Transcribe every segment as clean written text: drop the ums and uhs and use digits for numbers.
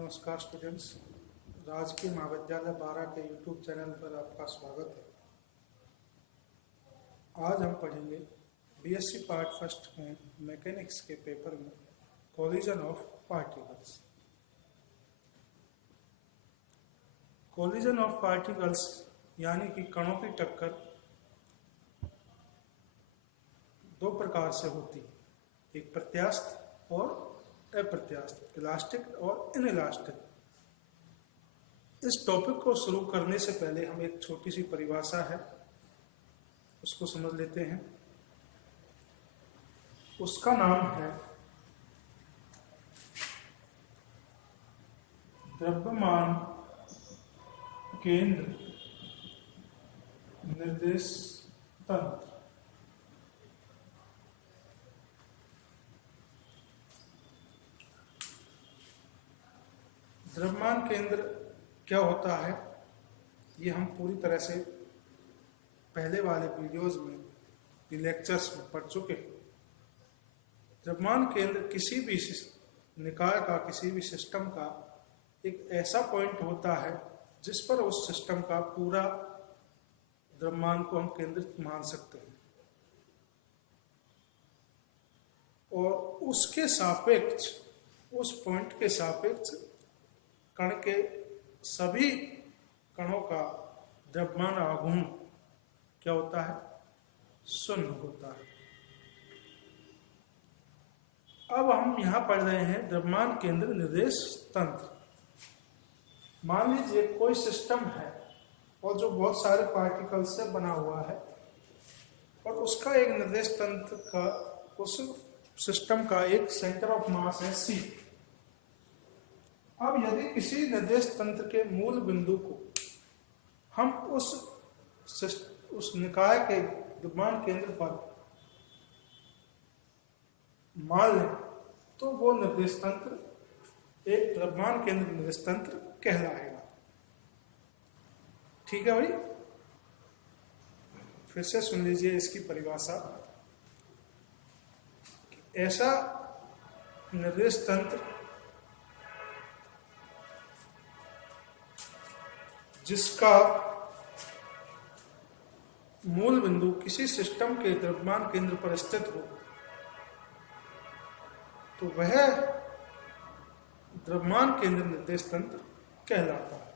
नमस्कार स्टूडेंट्स, राजकीय महाविद्यालय 12 के यूट्यूब चैनल पर आपका स्वागत है। आज हम पढ़ेंगे बीएससी पार्ट फर्स्ट में मैकेनिक्स के पेपर में collision of particles. Collision of particles यानी कि कणों की टक्कर दो प्रकार से होती है, एक प्रत्यास्थ और अप्रत्यास्थ, इलास्टिक और इनइलास्टिक। इस टॉपिक को शुरू करने से पहले हम एक छोटी सी परिभाषा है उसको समझ लेते हैं। उसका नाम है द्रव्यमान केंद्र निर्देश तंत्र। द्रव्यमान केंद्र क्या होता है ये हम पूरी तरह से पहले वाले वीडियोस में लेक्चर्स में पढ़ चुके हैं। द्रव्यमान केंद्र किसी भी निकाय का, किसी भी सिस्टम का एक ऐसा पॉइंट होता है जिस पर उस सिस्टम का पूरा द्रव्यमान को हम केंद्रित मान सकते हैं और उसके सापेक्ष, उस पॉइंट के सापेक्ष कण के सभी कणों का द्रव्यमान आघूर्ण क्या होता है? शून्य होता है। अब हम यहां पढ़ रहे हैं द्रव्यमान केंद्र निर्देश तंत्र। मान लीजिए कोई सिस्टम है और जो बहुत सारे पार्टिकल से बना हुआ है और उसका एक निर्देश तंत्र का, उस सिस्टम का एक सेंटर ऑफ मास है C। अब यदि किसी निर्देश तंत्र के मूल बिंदु को हम उस निकाय के द्रव्यमान केंद्र पर मान लें तो वो निर्देश तंत्र एक द्रव्यमान केंद्र निर्देश तंत्र कहलाएगा। ठीक है भाई, फिर से सुन लीजिए इसकी परिभाषा। ऐसा निर्देश तंत्र जिसका मूल बिंदु किसी सिस्टम के द्रव्यमान केंद्र पर स्थित हो तो वह द्रव्यमान केंद्र निर्देश तंत्र कहलाता है।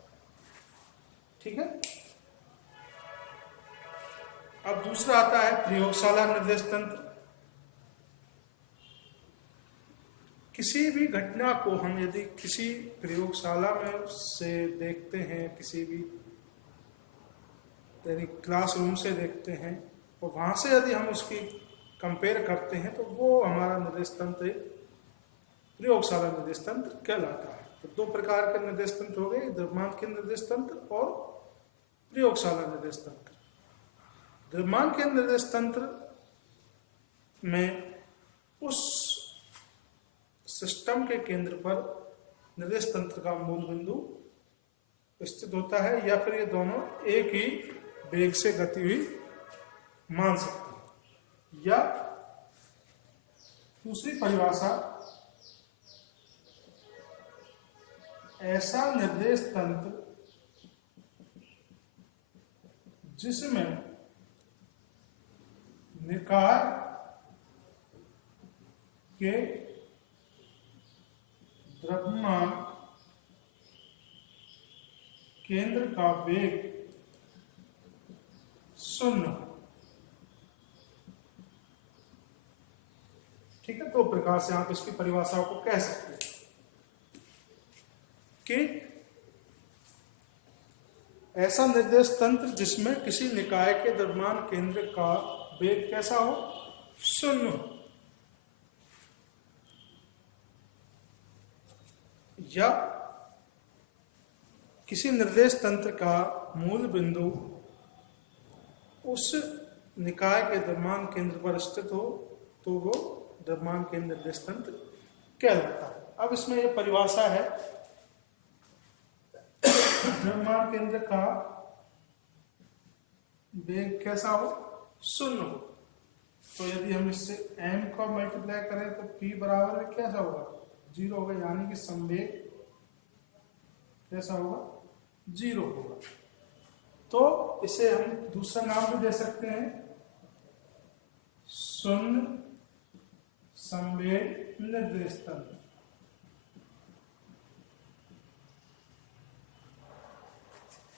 ठीक है। अब दूसरा आता है प्रयोगशाला निर्देश तंत्र। किसी भी घटना को हम यदि किसी प्रयोगशाला में से देखते हैं, किसी भी यानी क्लासरूम से देखते हैं और वहाँ से यदि हम उसकी कंपेयर करते हैं तो वो हमारा निर्देश तंत्र प्रयोगशाला निर्देश तंत्र कहलाता है। तो दो प्रकार के निर्देश तंत्र हो गए, द्रव्यमान के निर्देश तंत्र और प्रयोगशाला निर्देश तंत्र। द्रव्यमान के निर्देश तंत्र में उस सिस्टम के केंद्र पर निर्देश तंत्र का मूल बिंदु स्थित होता है या फिर ये दोनों एक ही वेग से गति हुई मान सकते हैं। या दूसरी परिभाषा, ऐसा निर्देश तंत्र जिसमें निकाय के द्रव्यमान केंद्र का वेग शून्य। ठीक है, तो प्रकार से आप इसकी परिभाषाओं को कह सकते हैं कि ऐसा निर्देश तंत्र जिसमें किसी निकाय के द्रव्यमान केंद्र का वेग कैसा हो? शून्य हो। या किसी निर्देश तंत्र का मूल बिंदु उस निकाय के द्रव्यमान केंद्र पर स्थित हो तो वो द्रव्यमान केंद्र निर्देश तंत्र कहलाता है। अब इसमें यह परिभाषा है, द्रव्यमान केंद्र का वेग कैसा हो? शून्य हो। तो यदि हम इससे m को मल्टीप्लाई करें तो p बराबर में कैसा होगा? 0 होगा, यानी कि संवेग कैसा होगा, 0 होगा। तो इसे हम दूसरा नाम भी दे सकते हैं, शून्य संवेग निर्देश तंत्र।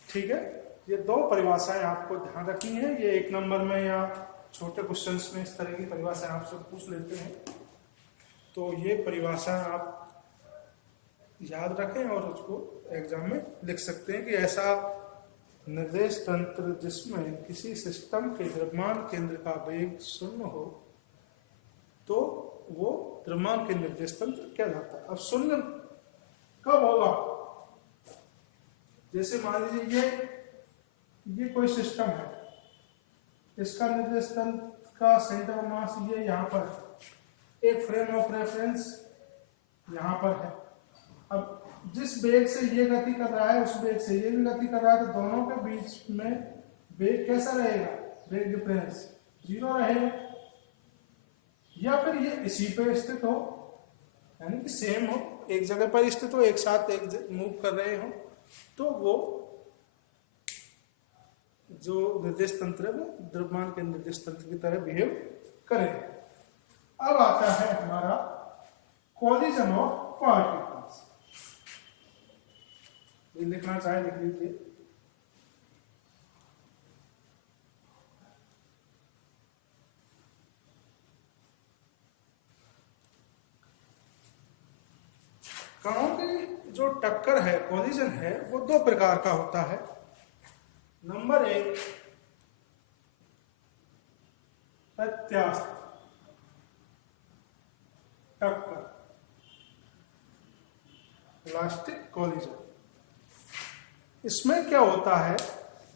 ठीक है, ये दो परिभाषाएं आपको ध्यान रखनी है। ये 1 नंबर में या छोटे क्वेश्चंस में इस तरह की परिभाषाएं आपसे पूछ लेते हैं, तो ये परिभाषा आप याद रखें और उसको एग्जाम में लिख सकते हैं कि ऐसा निर्देश तंत्र जिसमें किसी सिस्टम के द्रव्यमान केंद्र का वेग 0 हो, तो वो द्रव्यमान के निर्देश तंत्र कहलाता है। अब 0 कब होगा, जैसे मान लीजिए ये कोई सिस्टम है, इसका निर्देश तंत्र का सेंटर ऑफ मास ये यहाँ पर है, एक फ्रेम ऑफ रेफरेंस यहाँ पर है। अब जिस वेग से ये गति कर रहा है उस वेग से ये भी गति कर रहा है, तो दोनों के बीच में वेग कैसा रहेगा, वेग डिफरेंस 0 रहेगा। या फिर ये इसी पे स्थित हो, यानी कि सेम हो, एक जगह पर स्थित हो, एक साथ एक मूव कर रहे हो, तो वो जो निर्देश तंत्र है वो द्रव्यमान के निर्देश तंत्र की तरह बिहेव करेगा। अब आता है हमारा कोलिजन ऑफ पार्टिकल्स। ये लिखना चाहे लिख लीजिए। कणों की जो टक्कर है, कोलिजन है, वो 2 प्रकार का होता है। नंबर 1 प्रत्यास्थ टक्कर, इलास्टिक कोलिजन। इसमें क्या होता है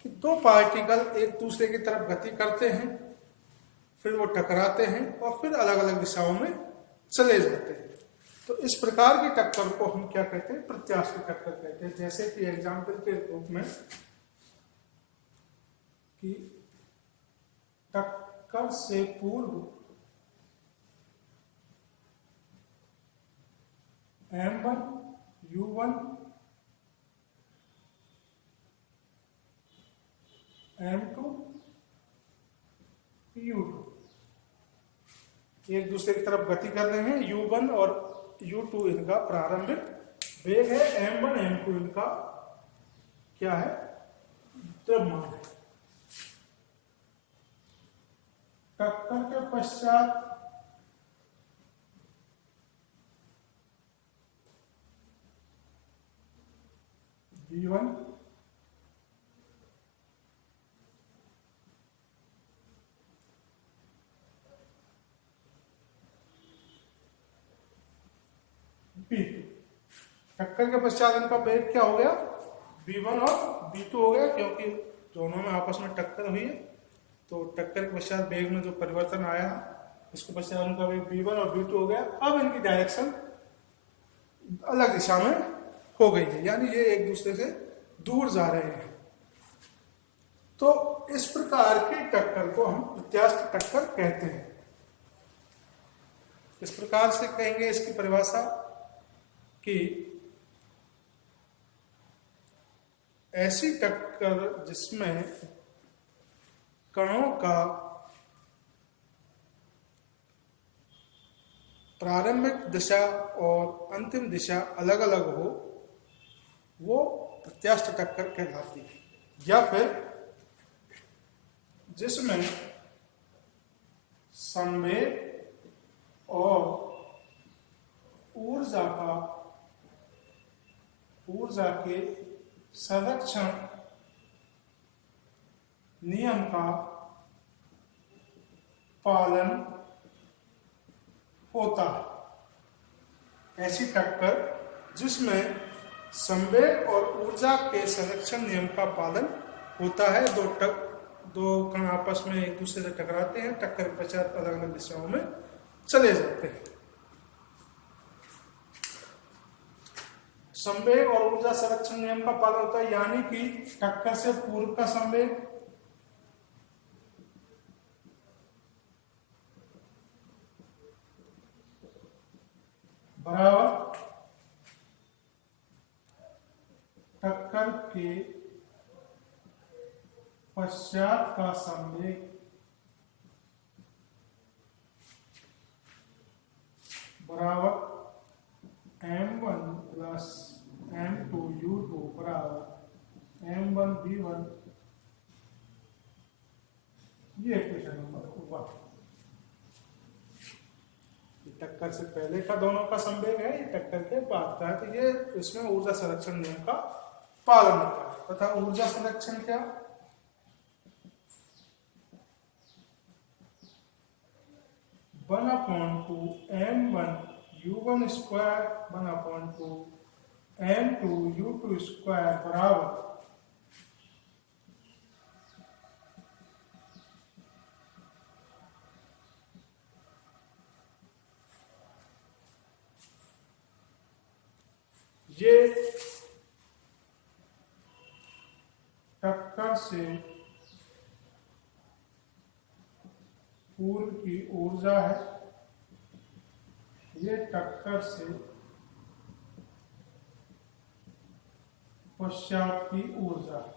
कि 2 पार्टिकल एक दूसरे की तरफ गति करते हैं, फिर वो टकराते हैं और फिर अलग अलग दिशाओं में चले जाते हैं। तो इस प्रकार की टक्कर को हम क्या कहते हैं, प्रत्यास्थ टक्कर कहते हैं। जैसे कि एग्जाम्पल के रूप में कि टक्कर से पूर्व M1 U1 M2 U2 एक दूसरे की तरफ गति कर रहे हैं। U1 और U2 इनका प्रारंभिक वेग है, M1 M2 इनका क्या है, द्रव्यमान है। टक्कर के पश्चात V1 V2, टक्कर के पश्चात इनका वेग क्या हो गया, V1 और V2 हो गया, क्योंकि दोनों में आपस में टक्कर हुई है। तो टक्कर के पश्चात वेग में जो परिवर्तन आया, इसके पश्चात उनका वेग V1 और V2 हो गया। अब इनकी डायरेक्शन अलग दिशा में हो गई है, यानी ये एक दूसरे से दूर जा रहे हैं। तो इस प्रकार की टक्कर को हम प्रत्यास्थ टक्कर कहते हैं। इस प्रकार से कहेंगे इसकी परिभाषा कि ऐसी टक्कर जिसमें कणों का प्रारंभिक दिशा और अंतिम दिशा अलग अलग हो, वो प्रत्यास्थ टक्कर कहलाती है। या फिर जिसमें संवेग और ऊर्जा के संरक्षण नियम का पालन होता है। ऐसी टक्कर जिसमें संवेग और ऊर्जा के संरक्षण नियम का पालन होता है। दो कण आपस में एक दूसरे से टकराते हैं, टक्कर के पश्चात अलग अलग दिशाओं में चले जाते हैं। संवेग और ऊर्जा संरक्षण नियम का पालन होता है, यानी कि टक्कर से पूर्व का संवेग बराबर टक्कर के पश्चात का संवेग बराबर m1 प्लस m2 u2 बराबर m1 v1। ये इक्वेशन नंबर 1। टक्कर से पहले का दोनों का संवेग है, ये टक्कर के बाद का है, तो ये इसमें ऊर्जा संरक्षण नियम का पालन होता है। तथा ऊर्जा संरक्षण क्या, 1/2 m1 u1 square 1/2 m2 u2 square बराबर ये टक्कर से पूर्व की ऊर्जा है, ये टक्कर से पश्चात की ऊर्जा है।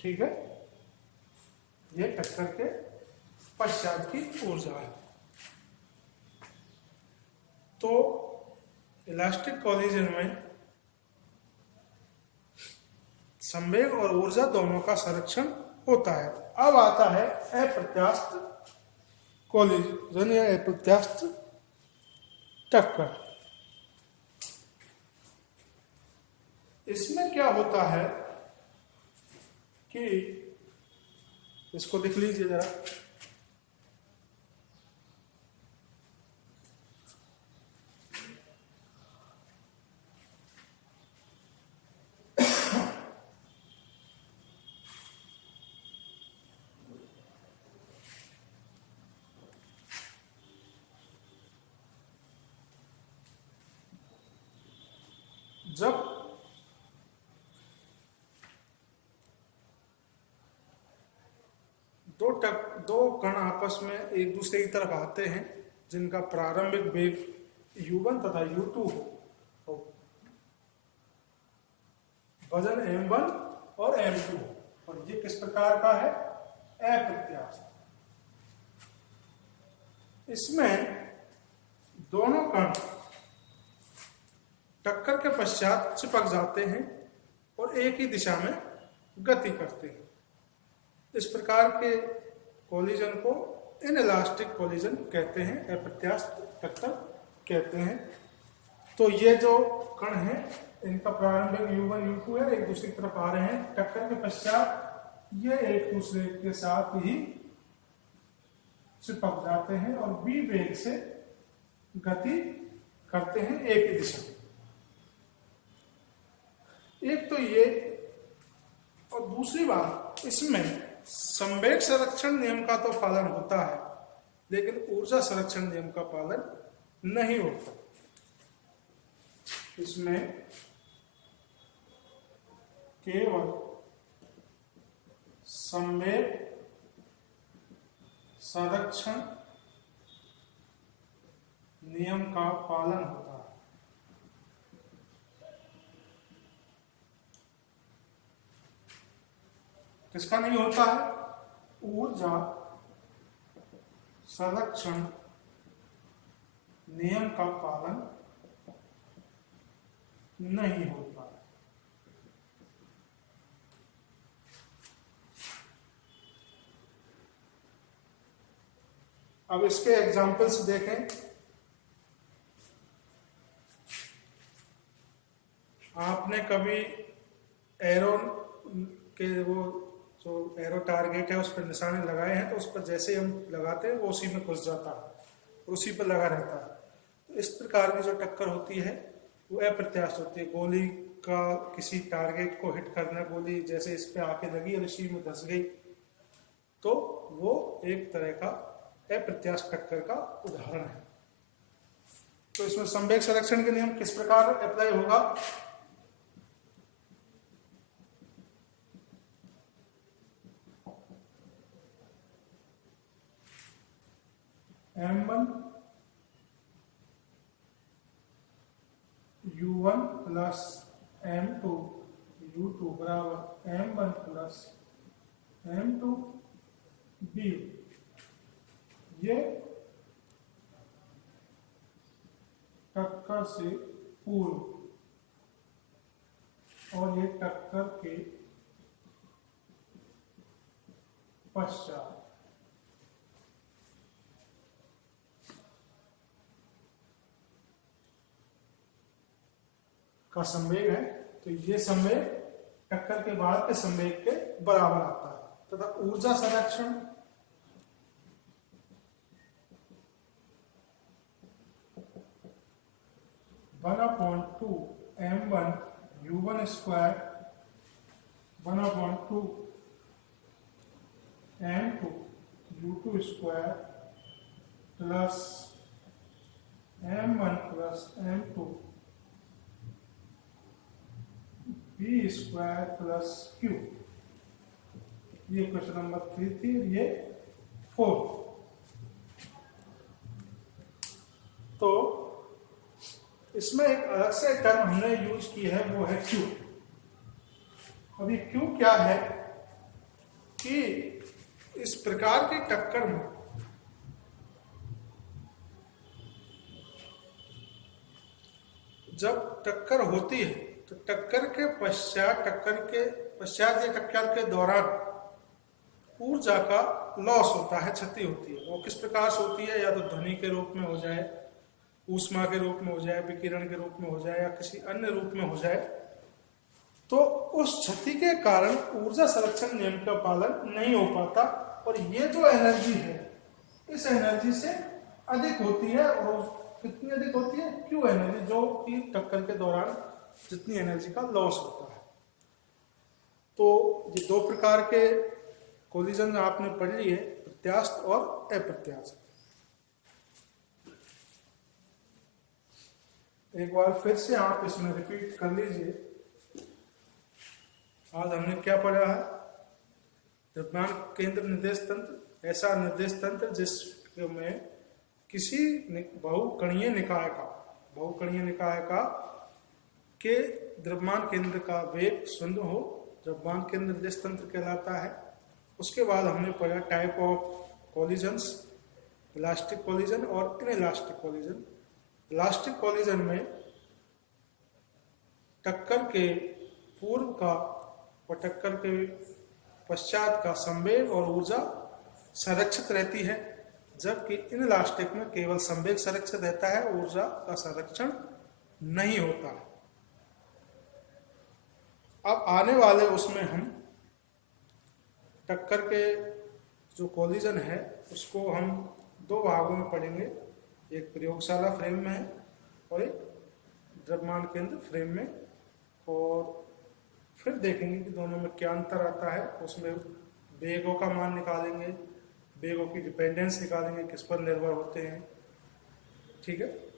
ठीक है, ये टक्कर के पश्चात की ऊर्जा है। तो इलास्टिक कोलिजन में संवेग और ऊर्जा दोनों का संरक्षण होता है। अब आता है अप्रत्यास्थ कोलिजन या अप्रत्यास्थ टक्कर। इसमें क्या होता है कि इसको लिख लीजिए जरा, जब दो कण आपस में एक दूसरे की तरफ आते हैं जिनका प्रारंभिक वेग u1 तथा u2 हो, वजन m1 और m2 हो, और ये किस प्रकार का है, अप्रत्यास्थ। इसमें दोनों कण टक्कर के पश्चात चिपक जाते हैं और एक ही दिशा में गति करते हैं। इस प्रकार के कोलिजन को इनइलास्टिक कोलिजन कहते हैं, अप्रत्यास्थ टक्कर कहते हैं। तो ये जो कण हैं इनका प्रारंभिक u1 u2 है, एक दूसरे की तरफ आ रहे हैं, टक्कर के पश्चात ये एक दूसरे के साथ ही चिपक जाते हैं और v वेग से गति करते हैं एक ही दिशा में। एक तो ये, और दूसरी बात, इसमें संवेग संरक्षण नियम का तो पालन होता है लेकिन ऊर्जा संरक्षण नियम का पालन नहीं होता। इसमें केवल संवेग संरक्षण नियम का पालन होता है। किसका नहीं होता है, ऊर्जा संरक्षण नियम का पालन नहीं होता है। अब इसके एग्जाम्पल्स देखें। आपने कभी एरो के वो जो एरो टारगेट है उस पर निशाने लगाए हैं, तो उस पर जैसे हम लगाते हैं वो उसी में घुस जाता है, उसी पर लगा रहता है। तो इस प्रकार की जो टक्कर होती है वो अप्रत्यास्थ होती है। गोली का किसी टारगेट को हिट करना, गोली जैसे इस पे आके लगी और इसी में धंस गई, तो वो एक तरह का अप्रत्यास्थ टक्कर का उदाहरण है। तो इसमें संवेग संरक्षण के नियम किस प्रकार अप्लाई होगा, m1 प्लस m2 u2 बराबर m1 प्लस m2 bu। ये टक्कर से पूर्व और ये टक्कर के पश्चात का संवेग है। तो ये संवेग टक्कर के बाद के संवेग के बराबर आता है तथा ऊर्जा संरक्षण one upon two m1 u1 square 1/2 m2 u2 square plus m1 plus m2 b square plus q। ये क्वेश्चन नंबर 3 थी, ये 4। तो इसमें एक अलग से टर्म हमने यूज की है, वो है Q। अभी Q क्या है कि इस प्रकार की टक्कर में जब टक्कर होती है तो टक्कर के पश्चात या टक्कर के दौरान ऊर्जा का लॉस होता है, क्षति होती है। वो किस प्रकार से होती है? या तो ध्वनि के रूप में हो जाए, ऊष्मा के रूप में हो जाए, विकिरण के रूप में हो जाए, या किसी अन्य रूप में हो जाए। तो उस क्षति के कारण ऊर्जा संरक्षण नियम का पालन नहीं हो पाता और ये जो एनर्जी है इस एनर्जी से अधिक होती है। और कितनी अधिक होती है? क्यू एनर्जी, जो कि टक्कर के दौरान जितनी एनर्जी का लॉस होता है। तो ये दो प्रकार के कोलिजन आपने पढ़ लिए, प्रत्यास्थ और अप्रत्यास्थ। एक बार फिर से आप इसमें रिपीट कर लीजिए। आज हमने क्या पढ़ा है? द्रव्यमान केंद्र निर्देश तंत्र ऐसा निर्देश तंत्र जिसमें किसी बहुकणीय निकाय का के द्रव्यमान केंद्र का वेग शून्य हो, द्रव्यमान केंद्र निर्देश तंत्र कहलाता है। उसके बाद हमने पढ़ा type of collisions, elastic collision और इनइलास्टिक कोलिजन। इलास्टिक कोलिजन में टक्कर के पूर्व का और टक्कर के पश्चात का संवेग और ऊर्जा संरक्षित रहती है, जबकि इनइलास्टिक में केवल संवेग संरक्षित रहता है, ऊर्जा का संरक्षण नहीं होता। अब आने वाले उसमें हम टक्कर के जो कोलिजन है उसको हम दो भागों में पढ़ेंगे, एक प्रयोगशाला फ्रेम में है और एक द्रव्यमान केंद्र फ्रेम में। और फिर देखेंगे कि दोनों में क्या अंतर आता है। उसमें वेगों का मान निकालेंगे, वेगों की डिपेंडेंस निकालेंगे, किस पर निर्भर होते हैं। ठीक है।